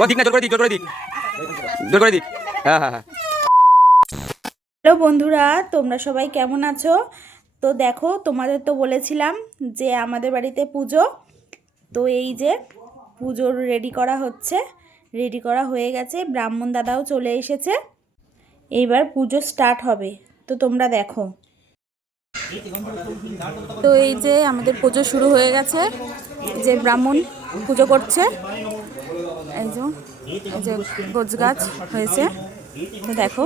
ও দিক না, জোর করে দিক, জোর করে দিক, জোর করে দিক। হ্যাঁ হ্যাঁ হ্যাঁ। হ্যালো বন্ধুরা, তোমরা সবাই কেমন আছো? তো দেখো, তোমাদের তো বলেছিলাম যে আমাদের বাড়িতে পুজো। তো এই যে পুজোর রেডি করা হচ্ছে, রেডি করা হয়ে গেছে, ব্রাহ্মণ দাদাও চলে এসেছে। এইবার পুজো স্টার্ট হবে, তো তোমরা দেখো। তো এই যে আমাদের পুজো শুরু হয়ে গেছে, যে ব্রাহ্মণ পুজো করছে। এই যে গোছ গাছ হয়েছে, তো দেখো।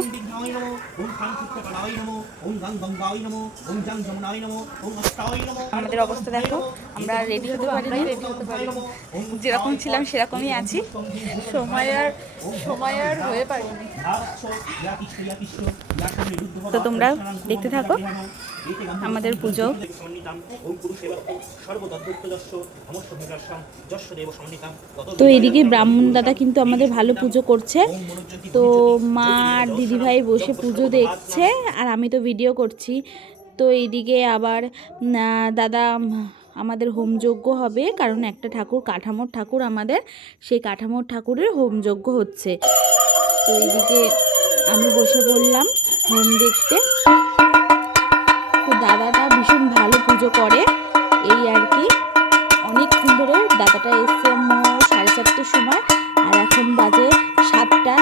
আমাদের অবস্থা দেখো, আমরা রেডি হতে পারিনি, যেরকম ছিলাম সেরকমই আছি। সময় আর হয়ে পারিনি। তো তোমরা দেখতে থাকো আমাদের পুজো। তো এদিকে ব্রাহ্মণ দাদা কিন্তু আমাদের ভালো পুজো করছে। তো মা আর দিদিভাই বসে পুজো দেখছে, আর আমি তো ভিডিও করছি। তো এইদিকে আবার দাদা আমাদের হোমযজ্ঞ হবে, কারণ একটা ঠাকুর, কাঠামোর ঠাকুর আমাদের, সেই কাঠামোর ঠাকুরের হোমযজ্ঞ হচ্ছে। তো এইদিকে আমি বসে পড়লাম হোম দেখতে। তো দাদাটা ভীষণ ভালো পুজো করে, এই আর কি। অনেকক্ষণ ধরে দাদাটা এসছে 4:30টার সময়, আর এখন বাজে 7টা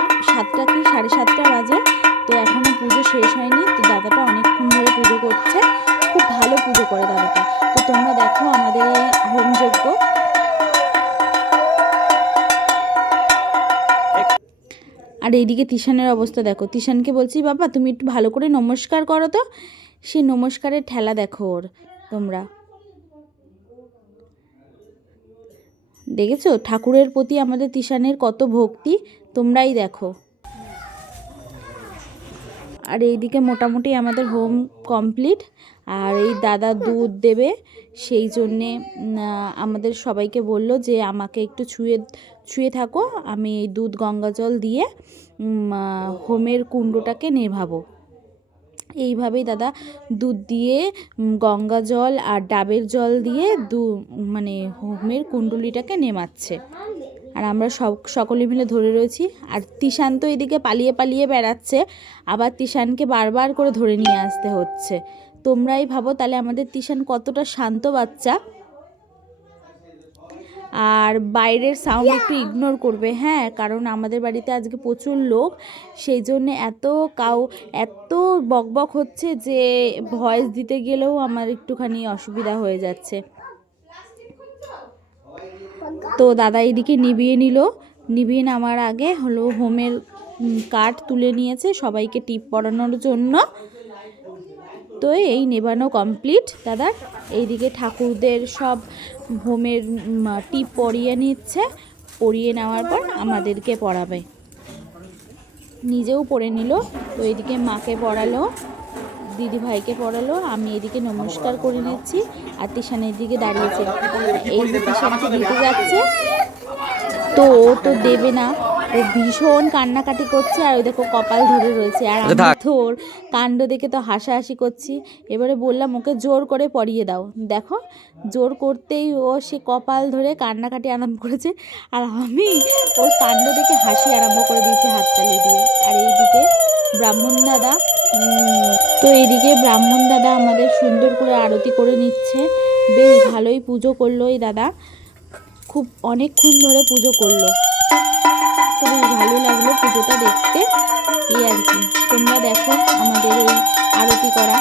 কি 7:30 বাজে। তো এখনও পুজো শেষ হয়নি। তো দাদাটা অনেকক্ষণ ধরে পুজো করছে, খুব ভালো পুজো করে দাদাটা। তো তোমরা দেখো আমাদের এই হোমযজ্ঞ। আর এইদিকে তিশানের অবস্থা দেখো। তিশানকে বলছি, বাবা তুমি একটু ভালো করে নমস্কার করো। তো সে নমস্কারের ঠেলা দেখো ওর। তোমরা দেখেছো ঠাকুরের প্রতি আমাদের তিশানের কত ভক্তি, তোমরাই দেখো। আর এইদিকে মোটামুটি আমাদের হোম কমপ্লিট। আর এই দাদা দুধ দেবে, সেই জন্যে আমাদের সবাইকে বলল যে আমাকে একটু ছুঁয়ে থাকো, আমি এই দুধ গঙ্গা জল দিয়ে হোমের কুণ্ডটাকে নেভাবো। এইভাবেই দাদা দুধ দিয়ে, গঙ্গা জল আর ডাবের জল দিয়ে মানে হোমের কুণ্ডলিটাকে নেমাচ্ছে। আর আমরা সকলে মিলে ধরে রয়েছি। আর তিশান তো এদিকে পালিয়ে পালিয়ে বেড়াচ্ছে, আবার তিশানকে বারবার করে ধরে নিয়ে আসতে হচ্ছে। তোমরাই ভাবো তাহলে আমাদের তিশান কতটা শান্ত বাচ্চা। আর বাইরের সাউন্ড একটু ইগনোর করবে, হ্যাঁ, কারণ আমাদের বাড়িতে আজকে প্রচুর লোক, সেই জন্য এত বকবক হচ্ছে যে ভয়েস দিতে গেলেও আমার একটুখানি অসুবিধা হয়ে যাচ্ছে। তো দাদা এদিকে নিভিয়ে নামার আগে হলো হোমের কাঠ তুলে নিয়েছে সবাইকে টিপ পরানোর জন্য। তো এই নেবানো কমপ্লিট দাদার। এইদিকে ঠাকুরদের সব হোমের টিপ পরিয়ে নিচ্ছে, পরিয়ে নেওয়ার পর আমাদেরকে পরাবে, নিজেও পরে নিল। তো এইদিকে মাকে পরালো, দিদিভাইকে পরালো, আমি এদিকে নমস্কার করে নিচ্ছি। আর তিশানের দিকে দাঁড়িয়েছে, এই যে তিশানকে দিতে যাচ্ছে, তো ও তো দেবে না, ও ভীষণ কান্নাকাটি করছে। আর ওই দেখো কপাল ধরে রয়েছে, আর আমি তো ওর কাণ্ড দেখে তো হাসাহাসি করছি। এবারে বললাম ওকে জোর করে পরিয়ে দাও। দেখো জোর করতেই ও সে কপাল ধরে কান্নাকাটি আরম্ভ করেছে, আর আমি ওর কাণ্ড দেখে হাসি আরম্ভ করে দিয়েছি হাততালি দিয়ে। আর এইদিকে ব্রাহ্মণ দাদা, তো এইদিকে ব্রাহ্মণ দাদা আমাদের সুন্দর করে আরতি করে নিচ্ছে। বেশ ভালোই পুজো করলো এই দাদা, খুব অনেকক্ষণ ধরে পুজো করলো। তো বেশ ভালো লাগলো পুজোটা দেখতে, এই আর কি। তোমরা দেখো আমাদের এই আরতি করা।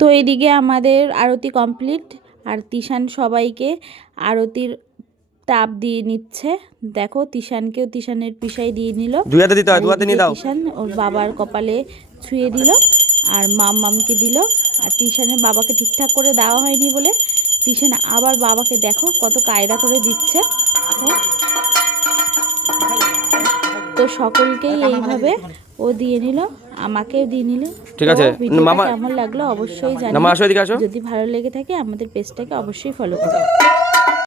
তো এইদিকে আমাদের আরতি কমপ্লিট, আর তিশান সবাইকে আরতির তাপ দিয়ে নিচ্ছে। দেখো তিশানকেও তিশানের পিসাই দিয়ে নিল, তিশান ওর বাবার কপালে ছুঁয়ে দিল, আর মামকে দিল। আর তিশানের বাবাকে ঠিকঠাক করে দেওয়া হয়নি বলে তিশান আবার বাবাকে দেখো কত কায়দা করে দিচ্ছে। তো সকলকেই এইভাবে ও দিয়ে নিল, আমাকেও দিয়ে নিল। ঠিক আছে, কেমন লাগলো অবশ্যই জানাও। যদি ভালো লেগে থাকে আমাদের পেজটাকে অবশ্যই ফলো করো।